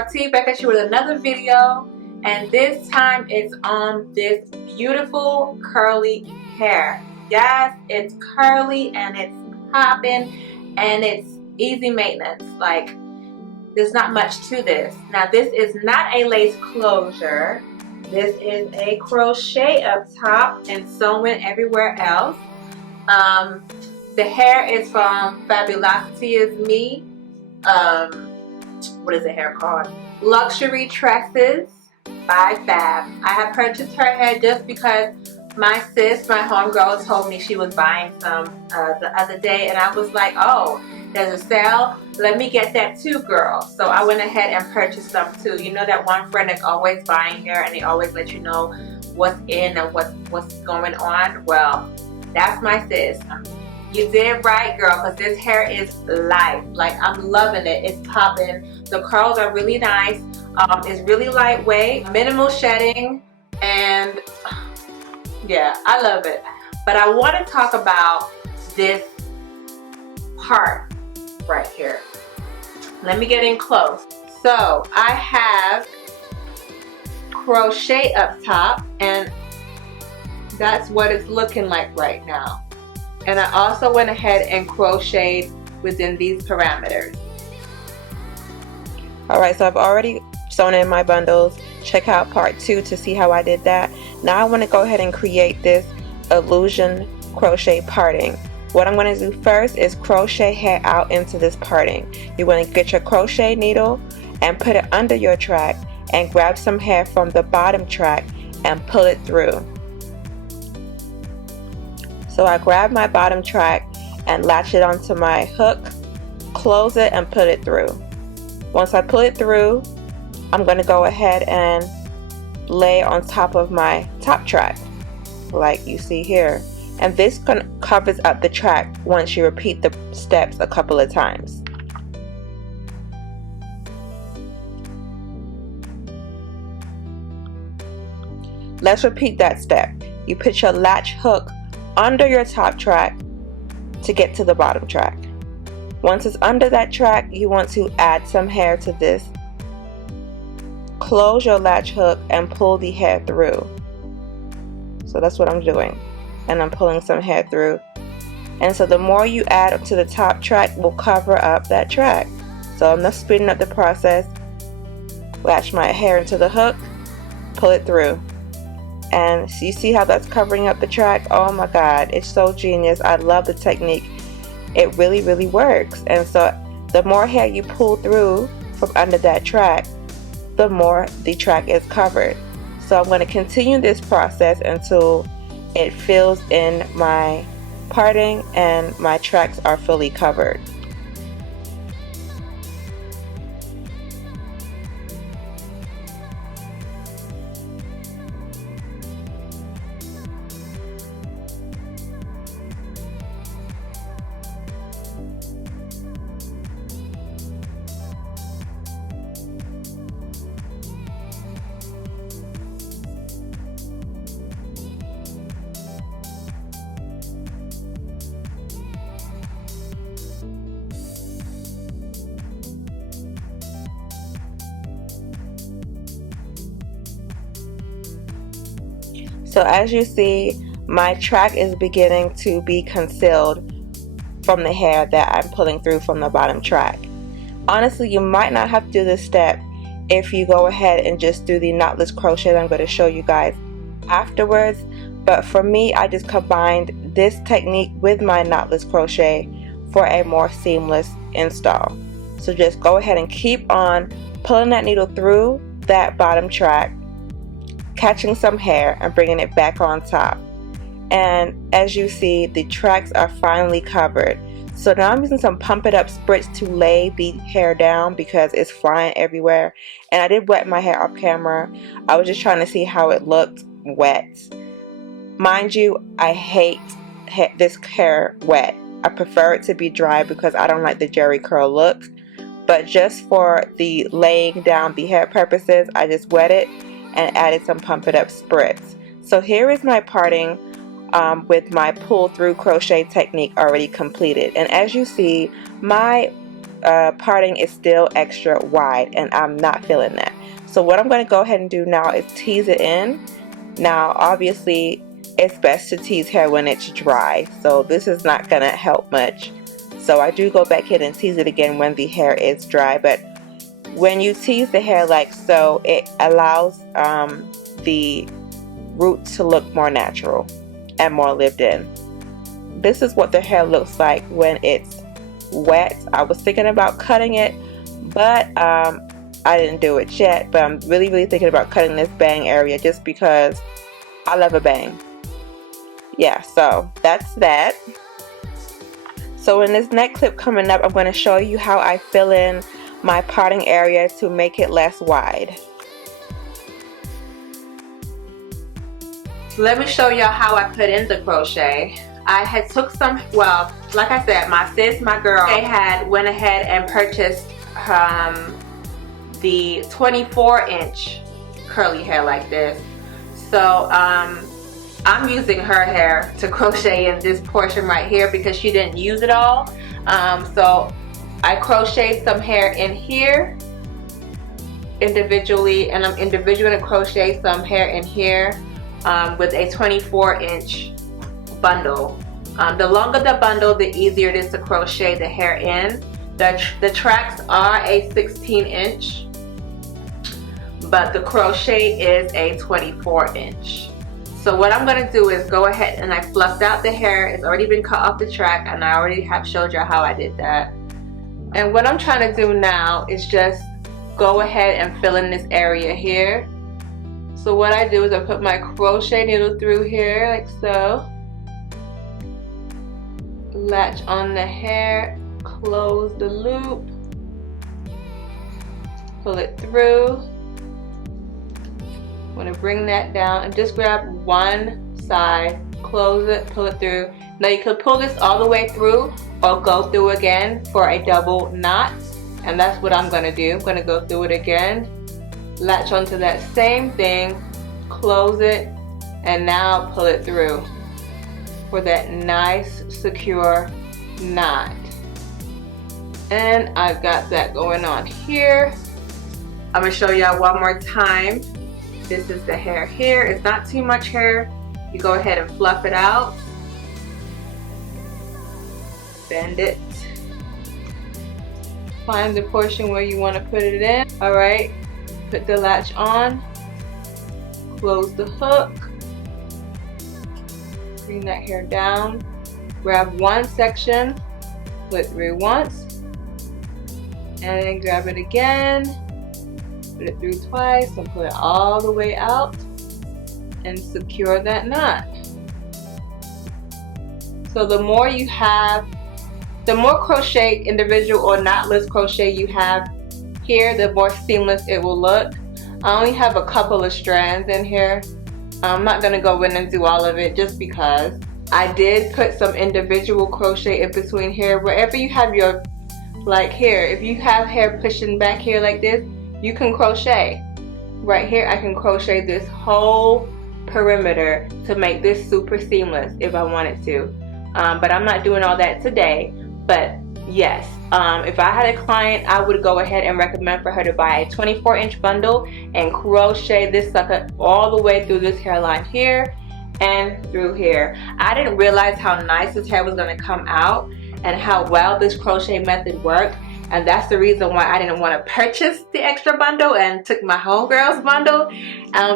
T back at you with another video, and this time it's on this beautiful curly hair. Yes, it's curly and it's popping and it's easy maintenance. Like, there's not much to this. Now this is not a lace closure. This is a crochet up top and sewing everywhere else. The hair is from Fabulosity is Me. What is the hair called? Luxury Tresses by Fab. I have purchased her hair just because my sis, my homegirl, told me she was buying some the other day, and I was like, oh, there's a sale, let me get that too, girl. So I went ahead and purchased some too. You know that one friend that's always buying hair and they always let you know what's in and what's going on? Well, that's my sis. You did right, girl, because this hair is life. Like, I'm loving it. It's popping. The curls are really nice. It's really lightweight, minimal shedding, and yeah, I love it. But I want to talk about this part right here. Let me get in close. So I have crochet up top, and that's what it's looking like right now. And I also went ahead and crocheted within these parameters. Alright, so I've already sewn in my bundles. Check out part 2 to see how I did that. Now I want to go ahead and create this illusion crochet parting. What I'm going to do first is crochet hair out into this parting. You want to get your crochet needle and put it under your track and grab some hair from the bottom track and pull it through. So I grab my bottom track and latch it onto my hook, close it, and put it through. Once I pull it through, I'm going to go ahead and lay on top of my top track like you see here. And this covers up the track once you repeat the steps a couple of times. Let's repeat that step. You put your latch hook under your top track to get to the bottom track. Once it's under that track, you want to add some hair to this. Close your latch hook and pull the hair through. So that's what I'm doing, and I'm pulling some hair through. And so the more you add up to the top track will cover up that track. So I'm just speeding up the process. Latch my hair into the hook, pull it through. And so you see how that's covering up the track? Oh my god, it's so genius. I love the technique. It really, really works. And so the more hair you pull through from under that track, the more the track is covered. So I'm going to continue this process until it fills in my parting and my tracks are fully covered. So as you see, my track is beginning to be concealed from the hair that I'm pulling through from the bottom track. Honestly, you might not have to do this step if you go ahead and just do the knotless crochet that I'm going to show you guys afterwards. But for me, I just combined this technique with my knotless crochet for a more seamless install. So just go ahead and keep on pulling that needle through that bottom track, catching some hair and bringing it back on top. And as you see, the tracks are finally covered. So now I'm using some Pump It Up spritz to lay the hair down because it's flying everywhere. And I did wet my hair off camera. I was just trying to see how it looked wet. Mind you, I hate this hair wet. I prefer it to be dry because I don't like the jerry curl look. But just for the laying down the hair purposes, I just wet it and added some Pump It Up spritz. So here is my parting with my pull through crochet technique already completed. And as you see, my parting is still extra wide, and I'm not feeling that. So what I'm going to go ahead and do now is tease it in. Now obviously it's best to tease hair when it's dry, so this is not going to help much. So I do go back in and tease it again when the hair is dry, but when you tease the hair like so, it allows the roots to look more natural and more lived in. This is what the hair looks like when it's wet. I was thinking about cutting it, but I didn't do it yet, but I'm really thinking about cutting this bang area just because I love a bang. Yeah, so that's that. So in this next clip coming up, I'm going to show you how I fill in my parting area to make it less wide. Let me show y'all how I put in the crochet. I had took some, well, like I said, my sis, my girl, they had went ahead and purchased the 24-inch curly hair like this. So I'm using her hair to crochet in this portion right here because she didn't use it all. So I crocheted some hair in here individually, and I'm individually gonna crochet some hair in here with a 24-inch bundle. The longer the bundle, the easier it is to crochet the hair in. The tracks are a 16-inch, but the crochet is a 24-inch. So what I'm going to do is go ahead and I fluffed out the hair. It's already been cut off the track, and I already have showed you how I did that. And what I'm trying to do now is just go ahead and fill in this area here. So what I do is I put my crochet needle through here like so. Latch on the hair, close the loop, pull it through. I'm going to bring that down and just grab one side, close it, pull it through. Now you could pull this all the way through or go through again for a double knot, and that's what I'm going to do. I'm going to go through it again, latch onto that same thing, close it, and now pull it through for that nice secure knot. And I've got that going on here. I'm going to show y'all one more time. This is the hair here. It's not too much hair. You go ahead and fluff it out. Bend it. Find the portion where you want to put it in. Alright, put the latch on. Close the hook. Bring that hair down. Grab one section, pull it through once, and then grab it again, put it through twice, and pull it all the way out and secure that knot. So the more you have, the more crochet, individual or knotless crochet you have here, the more seamless it will look. I only have a couple of strands in here. I'm not going to go in and do all of it just because. I did put some individual crochet in between here. Wherever you have your, like here, if you have hair pushing back here like this, you can crochet. Right here I can crochet this whole perimeter to make this super seamless if I wanted to. But I'm not doing all that today. But yes, if I had a client, I would go ahead and recommend for her to buy a 24-inch bundle and crochet this sucker all the way through this hairline here and through here. I didn't realize how nice this hair was going to come out and how well this crochet method worked, and that's the reason why I didn't want to purchase the extra bundle and took my homegirl's bundle,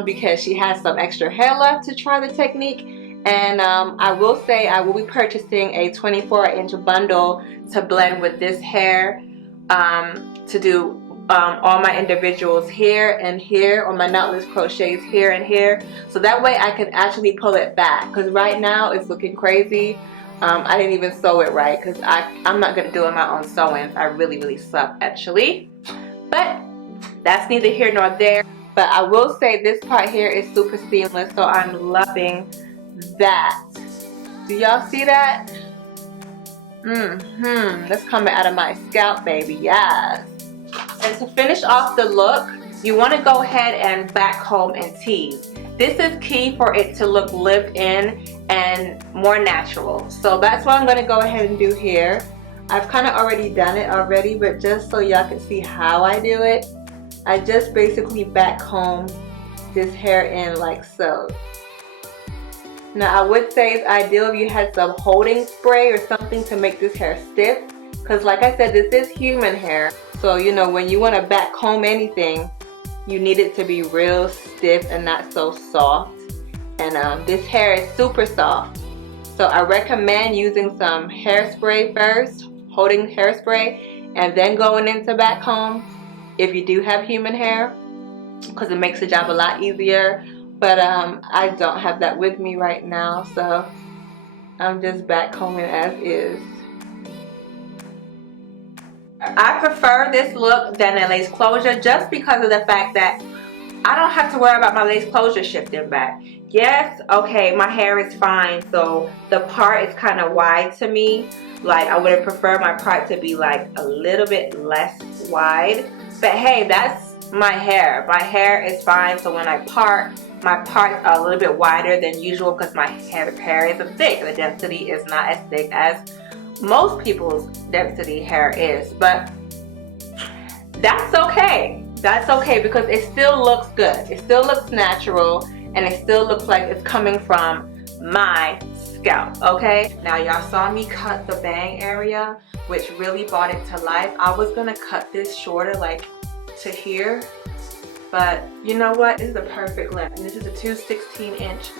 because she has some extra hair left to try the technique. And I will say I will be purchasing a 24-inch bundle to blend with this hair to do all my individuals here and here, or my knotless crochets here and here, so that way I can actually pull it back, because right now it's looking crazy. I didn't even sew it right because I'm not going to do my own sewing. I really suck actually, but that's neither here nor there. But I will say this part here is super seamless, so I'm loving that. Do y'all see that? That's coming out of my scalp, baby. Yes. And to finish off the look, you want to go ahead and back comb and tease. This is key for it to look lived in and more natural. So that's what I'm going to go ahead and do here. I've kind of already done it already, but just so y'all can see how I do it, I just basically back comb this hair in like so. Now I would say it's ideal if you had some holding spray or something to make this hair stiff, because like I said, this is human hair, so you know when you want to back comb anything, you need it to be real stiff and not so soft. And this hair is super soft, so I recommend using some hairspray first, holding hairspray, and then going into back comb if you do have human hair, because it makes the job a lot easier. But I don't have that with me right now, so I'm just back combing as is. I prefer this look than a lace closure just because of the fact that I don't have to worry about my lace closure shifting back. Yes, okay, my hair is fine, so the part is kind of wide to me. Like I would have preferred my part to be like a little bit less wide. But hey, that's my hair. My hair is fine, so when I part, my parts are a little bit wider than usual because my hair isn't thick. The density is not as thick as most people's density hair is. But that's okay. That's okay because it still looks good. It still looks natural and it still looks like it's coming from my scalp, okay? Now y'all saw me cut the bang area, which really brought it to life. I was gonna cut this shorter, like to here, but you know what? This is the perfect length. This is a 2/16"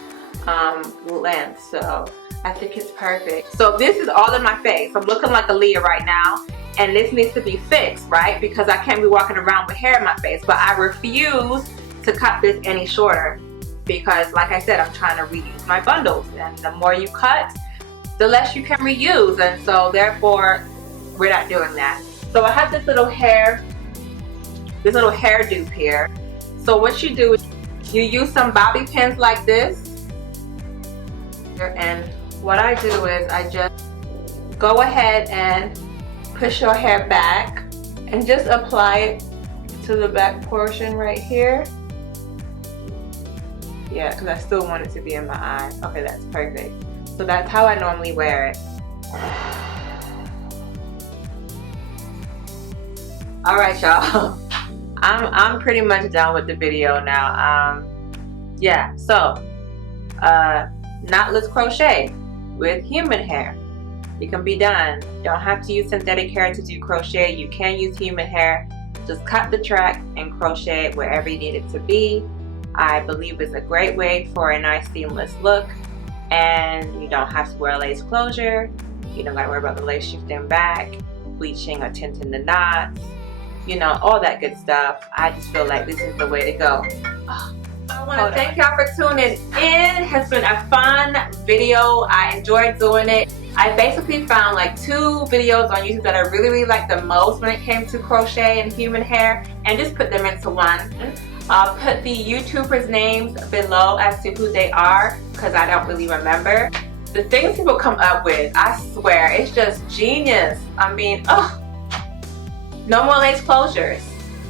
length, so I think it's perfect. So this is all in my face. I'm looking like a Leah right now, and this needs to be fixed, right? Because I can't be walking around with hair in my face, but I refuse to cut this any shorter because, like I said, I'm trying to reuse my bundles, and the more you cut, the less you can reuse, and so therefore we're not doing that. So I have this little hair dupe here. So what you do is you use some bobby pins like this, and what I do is I just go ahead and push your hair back and just apply it to the back portion right here. Yeah, because I still want it to be in my eye. Okay, that's perfect. So that's how I normally wear it. Alright y'all, I'm pretty much done with the video now. Yeah, so knotless crochet with human hair. It can be done. Don't have to use synthetic hair to do crochet. You can use human hair. Just cut the track and crochet it wherever you need it to be. I believe it's a great way for a nice seamless look, and you don't have to wear a lace closure. You don't gotta worry about the lace shifting back, bleaching or tinting the knots, you know, all that good stuff. I just feel like this is the way to go. I want to thank y'all for tuning in. It has been a fun video. I enjoyed doing it. I basically found like 2 videos on YouTube that I really liked the most when it came to crochet and human hair, and just put them into one. I'll put the YouTubers' names below as to who they are because I don't really remember. The things people come up with, I swear, it's just genius. I mean, no more lace closures.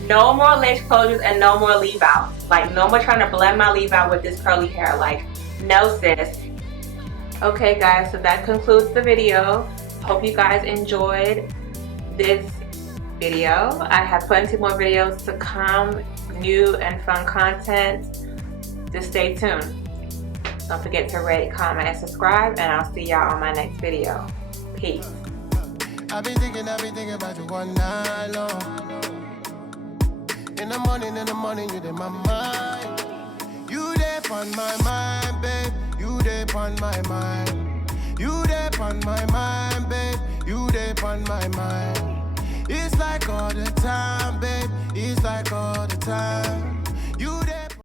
No more lace closures and no more leave outs. Like, no more trying to blend my leave out with this curly hair. Like, no sis. Okay guys, so that concludes the video. Hope you guys enjoyed this video. I have plenty more videos to come, new and fun content. Just stay tuned. Don't forget to rate, comment, and subscribe, and I'll see y'all on my next video. Peace. I've been thinking about you one night long. In the morning, you in my mind. You there on my mind, babe. You there on my mind. You there on my mind, babe. You there on my mind. It's like all the time, babe. It's like all the time.